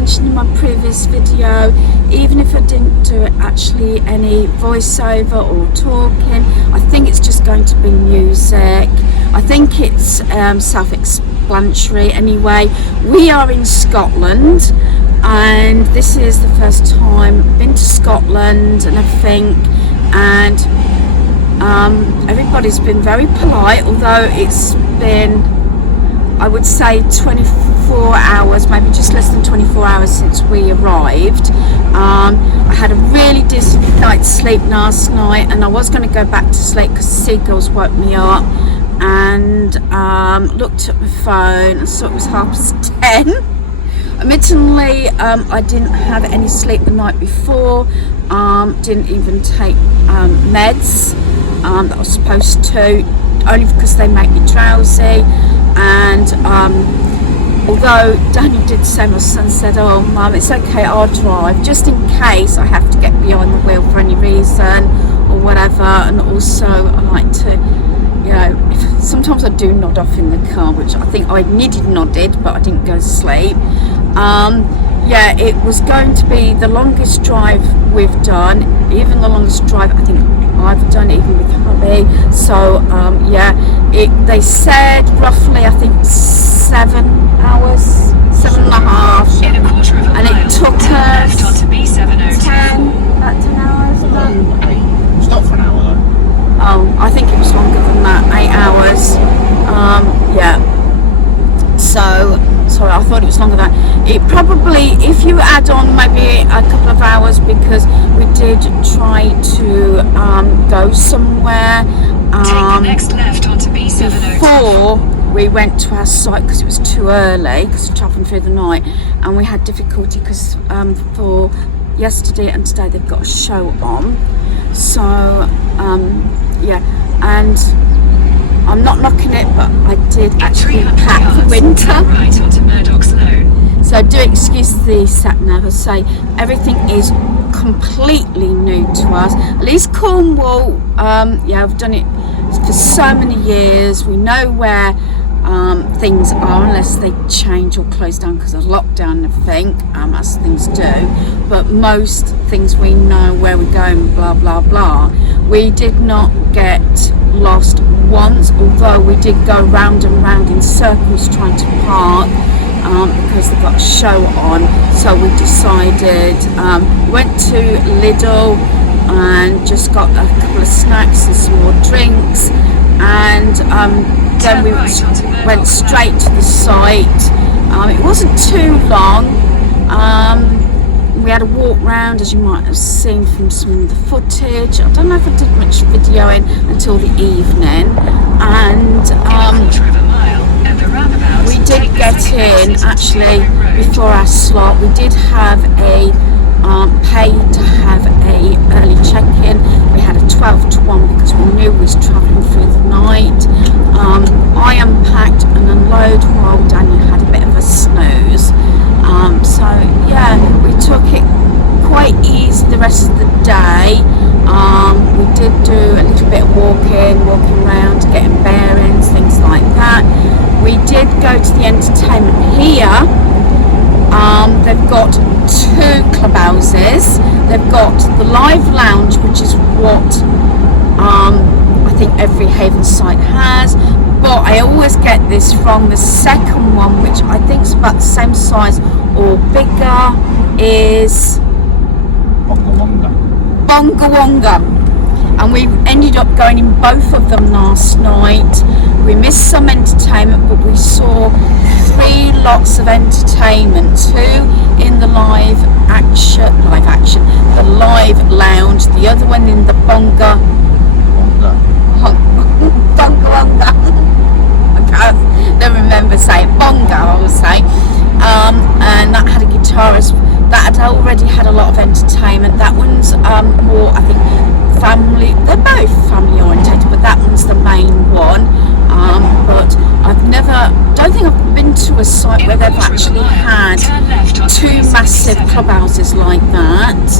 mentioned in my previous video, even if I didn't do actually any voiceover or talking, I think it's just going to be music. I think it's self-explanatory anyway. We are in Scotland, and this is the first time I've been to Scotland and everything, and everybody's been very polite, although it's been, I would say, 24 hours, maybe just less than 24 hours since we arrived. I had a really decent night's sleep last night, and I was going to go back to sleep because the seagulls woke me up, and looked at my phone and saw it was 10:30. Admittedly, I didn't have any sleep the night before, didn't even take meds that I was supposed to, only because they make me drowsy. And although Daniel did say, my son said, "Oh Mum, it's okay, I'll drive, just in case I have to get behind the wheel for any reason or whatever." And also I like to, you know, sometimes I do nod off in the car, which I think I needed nodded, but I didn't go to sleep. Yeah, it was going to be the longest drive we've done, even the longest drive I think I've done, even with hubby. So yeah, they said roughly, I think 7 hours, 7.5, and it took us 10 hours. It's not for an hour though. Oh, I think it was longer than that, 8 hours. Yeah. So, sorry, I thought it was longer than that. It probably, if you add on maybe a couple of hours, because we did try to go somewhere take the next left onto B702 before we went to our site, because it was too early, because we're travelling through the night, and we had difficulty because for yesterday and today they've got a show on. So, yeah, and I'm not knocking it, but I did actually pack for winter. Right onto Murdoch's Low. So do excuse the sat nav. I say everything is completely new to us. At least Cornwall, yeah, I've done it for so many years. We know where things are, unless they change or close down because of lockdown and everything, as things do. But most things we know where we're going, blah blah blah. We did not get lost once, although we did go round and round in circles trying to park, because they've got a show on. So we decided, went to Lidl and just got a couple of snacks and some more drinks, and then we went straight to the site. It wasn't too long. We had a walk round, as you might have seen from some of the footage. I don't know if I did much videoing until the evening, and we did get in actually before our slot. We did have a pay to have a early check-in. We had a 12 to 1 because we knew we was travelling through the night. I unpacked and unloaded while Daniel had a bit of a snooze. So yeah, we took it quite easy the rest of the day. We did do a little bit of walking around, getting bearings, things like that. We did go to the entertainment here. They've got 2 clubhouses. They've got the Live Lounge, which is what I think every Haven site has, but I always get this wrong. The second one, which I think is about the same size or bigger, is Bonga Wonga, and we ended up going in both of them last night. We missed some entertainment, but we saw 3 lots of entertainment, 2 in the live action, the Live Lounge, the other one in the Bonga Wonga. I can't never remember saying Bonga, I was saying. And that had a guitarist that had already had a lot of entertainment. That one's more, I think, family. They're both family orientated, but that one's the main one. But don't think I've been to a site where they've actually had 2 massive clubhouses like that.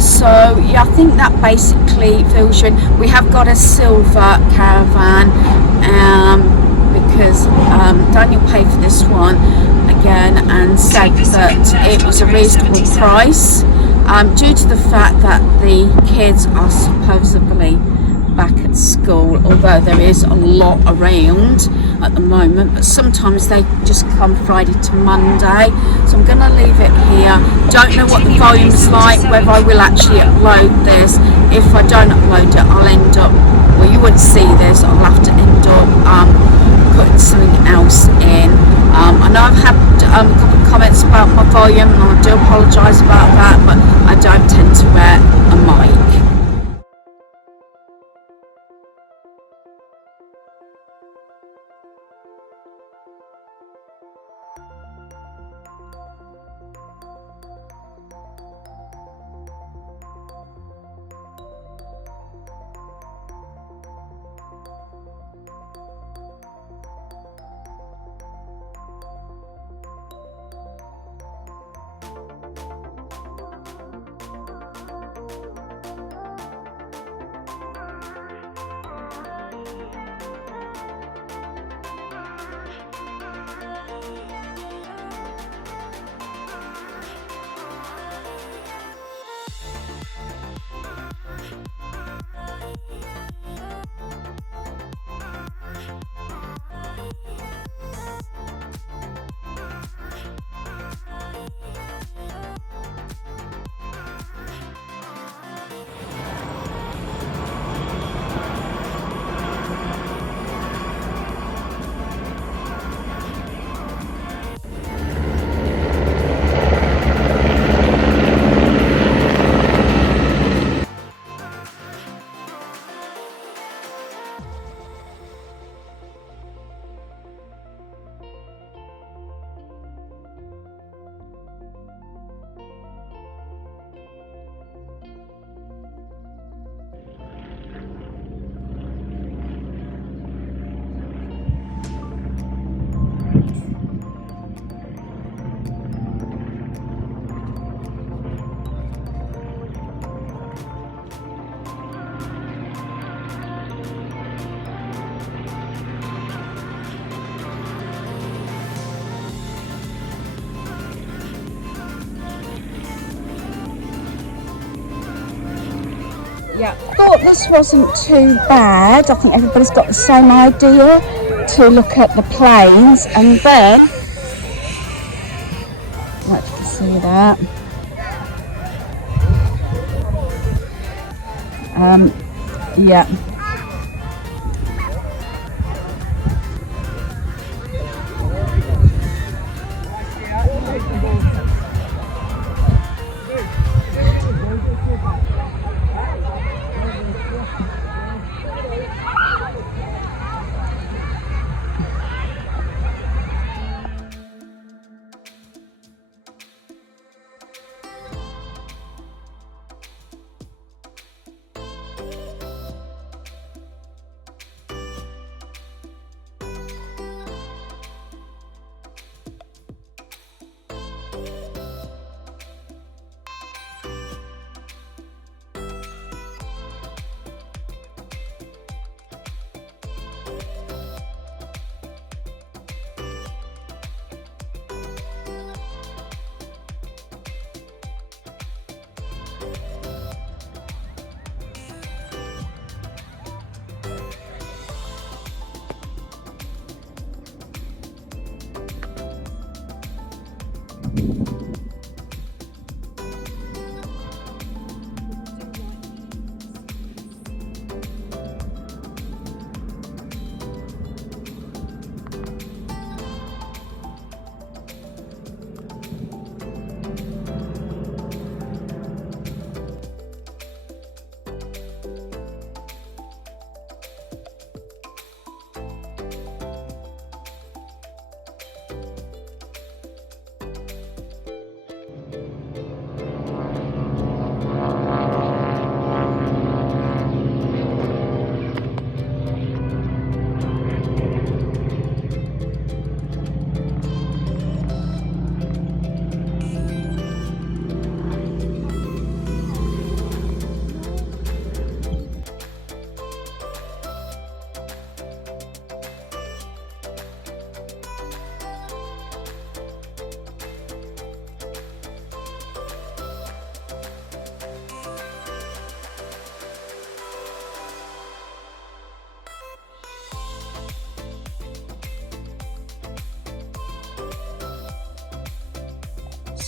So yeah, I think that basically fills you in. We have got a silver caravan, because Daniel paid for this one again and said that it was a reasonable price, due to the fact that the kids are supposedly back at school, although there is a lot around at the moment, but sometimes they just come Friday to Monday. So I'm going to leave it here. Don't know what the volume is like, whether I will actually upload this. If I don't upload it, I'll end up, well, you wouldn't see this, I'll have to end up putting something else in. I know I've had a couple of comments about my volume, and I do apologise about that, but I don't tend to wear a mic. Yeah, thought this wasn't too bad. I think everybody's got the same idea to look at the planes, and then let you see that. Yeah.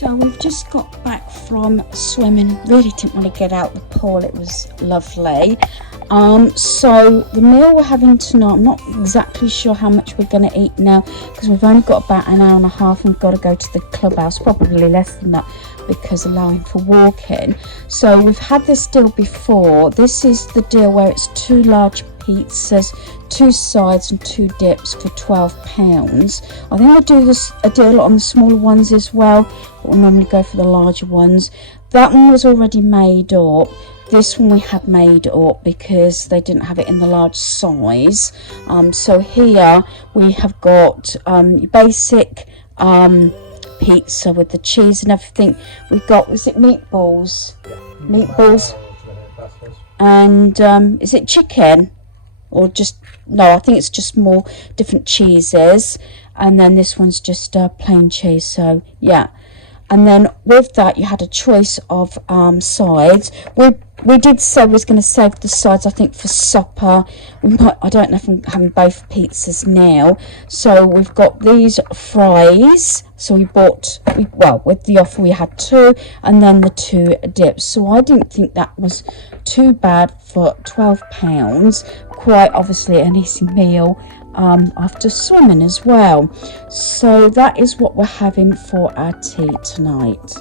So we've just got back from swimming. Really didn't want to get out the pool. It was lovely. So the meal we're having tonight, I'm not exactly sure how much we're going to eat now because we've only got about an hour and a half and we've got to go to the clubhouse, probably less than that because allowing for walking. So we've had this deal before. This is the deal where it's 2 large pizzas, 2 sides and 2 dips for £12. I think we'll do a deal on the smaller ones as well, but we'll normally go for the larger ones. That one was already made up. This one we had made up because they didn't have it in the large size. So here we have got your basic pizza with the cheese and everything. We've got, was it meatballs? Meatballs. And is it chicken? Or just, no, I think it's just more different cheeses. And then this one's just plain cheese. So yeah. And then with that, you had a choice of sides. We did say we was going to save the sides, I think, for supper. I don't know if I'm having both pizzas now. So we've got these fries. So we bought, well, with the offer we had 2, and then the 2 dips. So I didn't think that was too bad for £12. Quite obviously an easy meal after swimming as well. So that is what we're having for our tea tonight.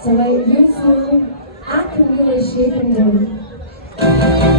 So like you see, I can really shake and do.